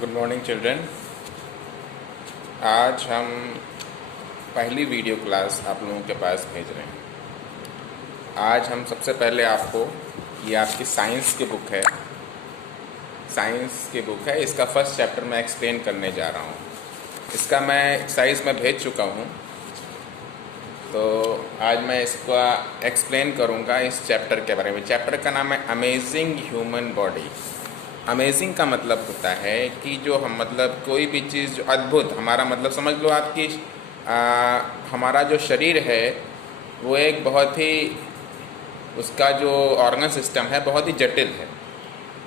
Good morning children. आज हम पहली वीडियो क्लास आप लोगों के पास भेज रहे हैं। आज हम सबसे पहले आपको, ये आपकी साइंस की बुक है, इसका फर्स्ट चैप्टर मैं एक्सप्लेन करने जा रहा हूँ। इसका मैं एक्सरसाइज में भेज चुका हूँ, तो आज मैं इसका एक्सप्लेन करूँगा इस चैप्टर के बारे में। चैप्टर का नाम है अमेजिंग ह्यूमन बॉडी। अमेजिंग का मतलब होता है कि जो हम कोई भी चीज़ जो अद्भुत, हमारा समझ लो आपकी हमारा जो शरीर है वो एक बहुत ही, उसका जो ऑर्गन सिस्टम है बहुत ही जटिल है।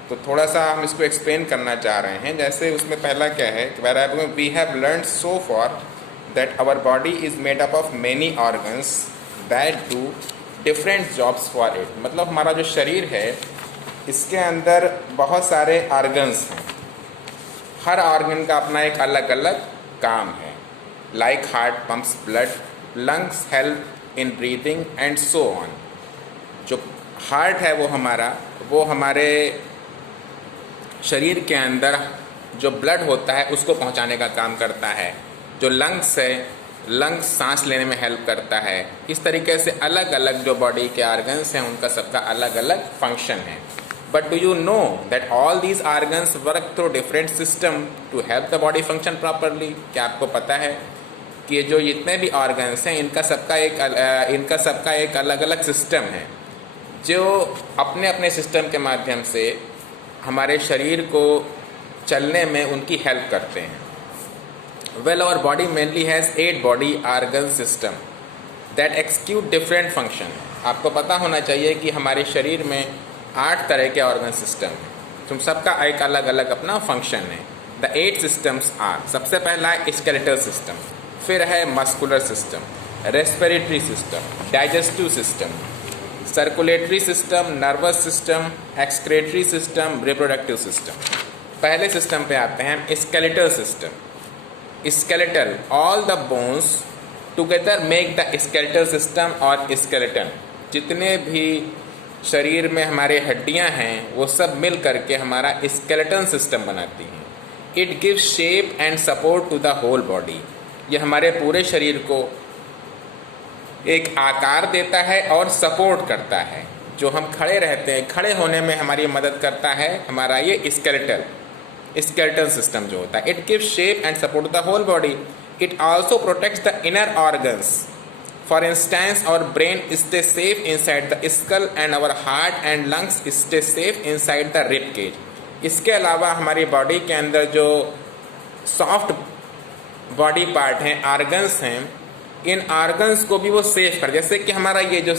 तो थोड़ा सा हम इसको एक्सप्लेन करना चाह रहे हैं। जैसे उसमें पहला क्या है कि we have learned so far that our body is made up of many organs that do different jobs for it. मतलब हमारा जो शरीर है इसके अंदर बहुत सारे ऑर्गन्स हैं, हर ऑर्गन का अपना एक अलग अलग काम है। Like heart pumps blood, lungs help in breathing and so on. जो हार्ट है वो हमारे शरीर के अंदर जो ब्लड होता है उसको पहुंचाने का काम करता है। जो लंग्स है, लंग्स सांस लेने में हेल्प करता है। इस तरीके से अलग अलग जो बॉडी के ऑर्गन्स हैं उनका सबका अलग अलग फंक्शन है। But do you know that all these organs work through different system to help the body function properly? क्या आपको पता है कि जो जितने भी ऑर्गन्स हैं इनका सबका एक अलग अलग सिस्टम है जो अपने अपने सिस्टम के माध्यम से हमारे शरीर को चलने में उनकी हेल्प करते हैं। Well, our body mainly has 8 body organ system that execute different function. आपको पता होना चाहिए कि हमारे शरीर में 8 तरह के ऑर्गन सिस्टम हैं, तुम सबका एक अलग अलग अपना फंक्शन है। द 8 सिस्टम्स आर, सबसे पहला है स्केलेटल सिस्टम, फिर है muscular system, respiratory system, digestive system, circulatory system, nervous system, excretory system, reproductive system. पहले सिस्टम पे आते हैं skeletal system. Skeletal, all the bones together make the skeletal system और स्केलेटन। जितने भी शरीर में हमारे हड्डियां हैं वो सब मिल करके हमारा स्केलेटन सिस्टम बनाती हैं। It gives shape and support to the whole body. ये हमारे पूरे शरीर को एक आकार देता है और सपोर्ट करता है। जो हम खड़े रहते हैं, खड़े होने में हमारी मदद करता है हमारा ये स्केलेटन सिस्टम जो होता है। It gives shape and support to the whole body. It also protects the inner organs. For instance, our brain stays safe inside the skull and our heart and lungs stay safe inside the rib cage. इसके अलावा हमारी body के अंदर जो soft body part हैं, organs हैं, इन organs को भी वो सेफ कर, जैसे कि हमारा ये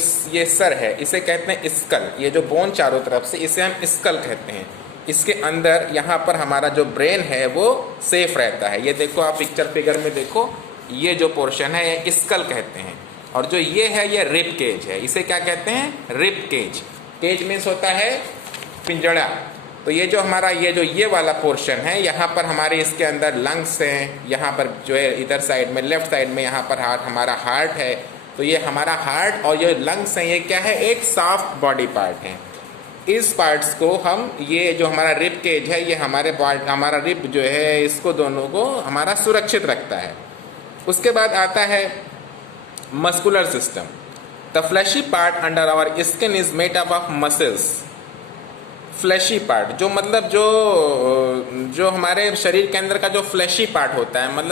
सर है, इसे कहते हैं स्कल। ये जो बोन चारों तरफ से, इसे हम स्कल कहते हैं। इसके अंदर यहाँ पर हमारा जो ब्रेन है वो सेफ रहता है। ये देखो आप फिगर में देखो, ये जो पोर्शन है ये स्कल कहते हैं, और जो ये है ये रिब केज है। इसे क्या कहते हैं? Rib cage. केज मीन्स होता है पिंजड़ा। तो ये जो हमारा ये वाला पोर्शन है, यहाँ पर हमारे इसके अंदर लंग्स हैं, यहाँ पर जो है इधर साइड में, लेफ्ट साइड में यहाँ पर हमारा हार्ट है। तो ये हमारा हार्ट और ये लंग्स हैं, ये क्या है? एक सॉफ्ट बॉडी पार्ट है। इस पार्ट्स को हम, ये जो हमारा रिब केज है, ये हमारा रिब जो है, इसको दोनों को हमारा सुरक्षित रखता है। उसके बाद आता है muscular system. The fleshy part under our skin is made up of muscles. Fleshy part जो हमारे शरीर के अंदर का जो फ्लैशी पार्ट होता है,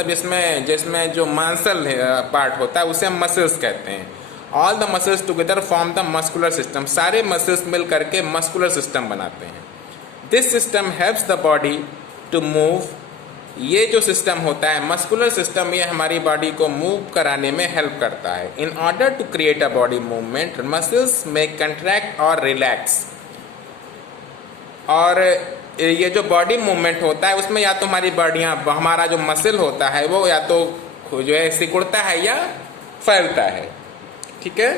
जिसमें जो मांसल पार्ट होता है, उसे हम मसल्स कहते हैं। All the muscles together form the muscular system. सारे मसल्स मिल करके मस्कुलर सिस्टम बनाते हैं। This system helps the body to move. ये जो सिस्टम होता है मस्कुलर सिस्टम, ये हमारी बॉडी को मूव कराने में हेल्प करता है। In order to create a body movement, muscles में कंट्रैक्ट और रिलैक्स। और ये जो बॉडी मूवमेंट होता है उसमें या तो हमारा जो मसल होता है वो या तो जो है सिकुड़ता है या फैलता है। ठीक है।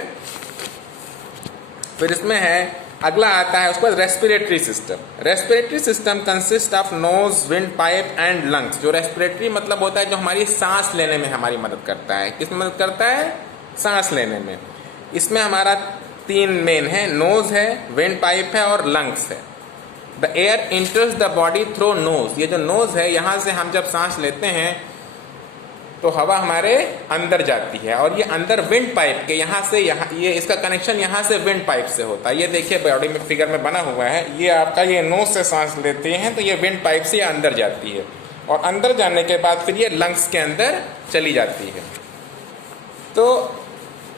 फिर इसमें है, अगला आता है उसके बाद respiratory system. Respiratory system consist of nose, wind pipe and lungs. जो रेस्पिरेटरी मतलब होता है जो हमारी सांस लेने में हमारी मदद करता है। किस मदद करता है? सांस लेने में। इसमें हमारा 3 मेन है, नोज है, विंड पाइप है और लंग्स है। The air इंटर्स the body through nose, ये जो नोज है यहाँ से हम जब सांस लेते हैं तो हवा हमारे अंदर जाती है, और ये अंदर विंड पाइप के यहाँ से यहाँ, ये इसका कनेक्शन यहाँ से विंड पाइप से होता है। ये देखिए बॉडी में फिगर में बना हुआ है, ये आपका ये नोज से सांस लेते हैं तो ये विंड पाइप से अंदर जाती है, और अंदर जाने के बाद फिर ये लंग्स के अंदर चली जाती है। तो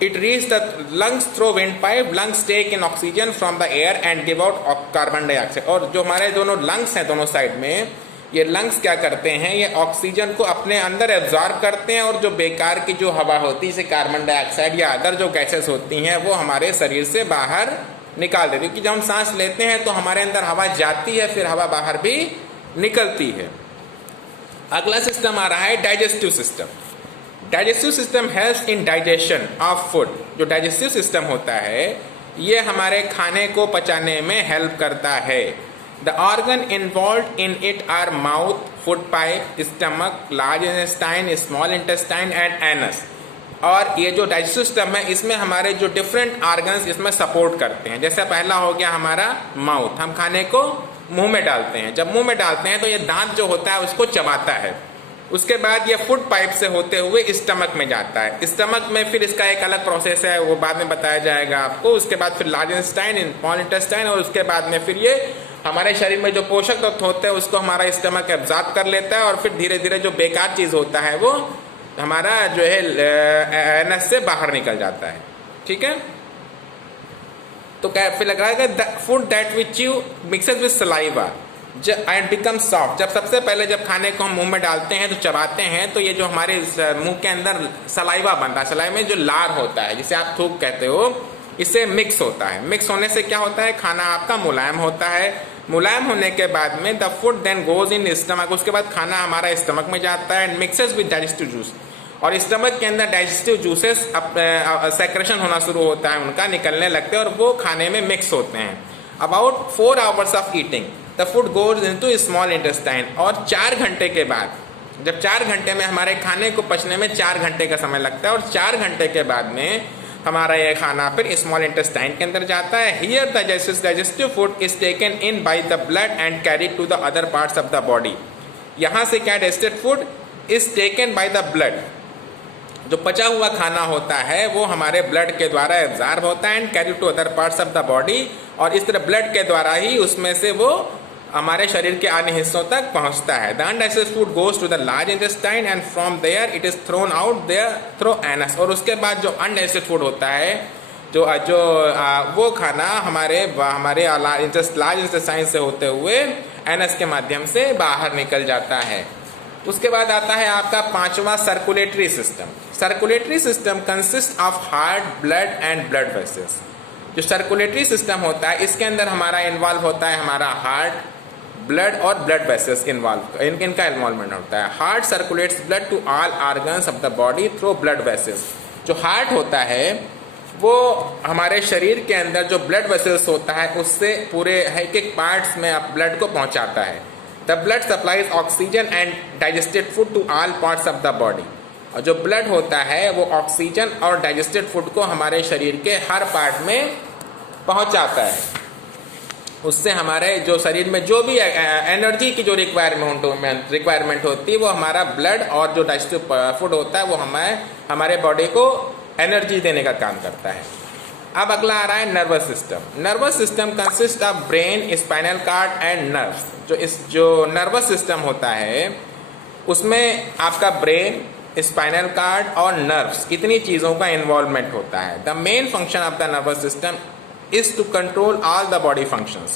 it reach the lungs through wind pipe, lungs take in oxygen from the air and give out carbon dioxide. और जो हमारे दोनों लंग्स हैं दोनों साइड में, ये लंग्स क्या करते हैं, ये ऑक्सीजन को अपने अंदर एब्जॉर्ब करते हैं, और जो बेकार की जो हवा होती है जैसे कार्बन डाइऑक्साइड या अदर जो गैसेस होती हैं वो हमारे शरीर से बाहर निकाल देती है। क्योंकि जब हम सांस लेते हैं तो हमारे अंदर हवा जाती है, फिर हवा बाहर भी निकलती है। अगला सिस्टम आ रहा है digestive system. Digestive system helps in digestion of food. जो डाइजेस्टिव सिस्टम होता है ये हमारे खाने को पचाने में हेल्प करता है। The organ involved in it are mouth, food pipe, stomach, large intestine, small intestine and anus। और ये जो डाइजेस्टिव सिस्टम है इसमें हमारे जो डिफरेंट ऑर्गन्स इसमें सपोर्ट करते हैं। जैसे पहला हो गया हमारा माउथ, हम खाने को मुंह में डालते हैं, जब मुंह में डालते हैं तो ये दांत जो होता है उसको चबाता है। उसके बाद ये फूड पाइप से होते हुए स्टमक में जाता है, स्टमक में फिर इसका एक अलग प्रोसेस है, वो बाद में बताया जाएगा आपको। उसके बाद फिर लार्ज इंटेस्टाइन, स्मॉल इंटेस्टाइन, और उसके बाद में फिर ये हमारे शरीर में जो पोषक तत्व होते हैं उसको हमारा स्टमक एब्जॉर्ब कर लेता है, और फिर धीरे धीरे जो बेकार चीज होता है वो हमारा जो है एनस से बाहर निकल जाता है। ठीक है, तो क्या फिर लग रहा है कि food that we chew mixes with saliva and become soft. जब सबसे पहले जब खाने को हम मुंह में डालते हैं तो चबाते हैं तो ये जो हमारे मुंह के अंदर सलाइवा बनता है, सलाइवा में जो लार होता है जिसे आप थूक कहते हो, इससे मिक्स होता है। मिक्स होने से क्या होता है, खाना आपका मुलायम होता है। मुलायम होने के बाद में the food then goes in stomach, उसके बाद खाना हमारा स्टमक में जाता है and mixes with digestive juice, और स्टमक के अंदर डाइजेस्टिव जूसेस सेक्रेशन होना शुरू होता है, उनका निकलने लगते हैं और वो खाने में मिक्स होते हैं। About 4 hours of eating the food goes into small intestine, और 4 घंटे के बाद, जब 4 घंटे में हमारे खाने को पचने में 4 घंटे का समय लगता है, और 4 घंटे के बाद में हमारा यह खाना फिर स्मॉल इंटेस्टाइन के अंदर जाता है। Here the digestive food is taken in by the blood and carried to the other parts of the body. यहाँ से क्या digested food is taken by the blood, जो पचा हुआ खाना होता है वो हमारे ब्लड के द्वारा एब्जॉर्ब होता है and carried to other parts of the body, और इस तरह ब्लड के द्वारा ही उसमें से वो हमारे शरीर के अन्य हिस्सों तक पहुंचता है। The undigested food goes to the large intestine and from there it is thrown out there through anus, और उसके बाद जो अनडाइजेस्टेड फूड होता है वो खाना हमारे लार्ज इंटेस्टाइन से होते हुए एनस के माध्यम से बाहर निकल जाता है। उसके बाद आता है आपका 5वां circulatory system. Circulatory system consist of heart, blood and blood vessels. जो सर्कुलेटरी सिस्टम होता है इसके अंदर हमारा इन्वॉल्व होता है हमारा हार्ट, ब्लड और ब्लड वेसल्स इनका इन्वॉल्वमेंट होता है। Heart circulates blood to all organs of the body through blood vessels. जो हार्ट होता है वो हमारे शरीर के अंदर जो ब्लड वेसल्स होता है उससे पूरे एक पार्ट्स में ब्लड को पहुंचाता है। The blood supplies oxygen and digested food to all parts of the body. और जो ब्लड होता है वो ऑक्सीजन और डाइजेस्टेड फूड को हमारे शरीर के हर पार्ट में पहुंचाता है। उससे हमारे जो शरीर में जो भी एनर्जी की जो रिक्वायरमेंट होती है वो हमारा ब्लड और जो डाइजेस्टिव फूड होता है वो हमारे बॉडी को एनर्जी देने का काम करता है। अब अगला आ रहा है nervous system. Nervous system consist of brain, spinal cord and nerves. जो नर्वस सिस्टम होता है उसमें आपका ब्रेन, स्पाइनल कार्ड और नर्व्स, इतनी चीज़ों का इन्वॉल्वमेंट होता है। The main function of the nervous system is to control all the body functions।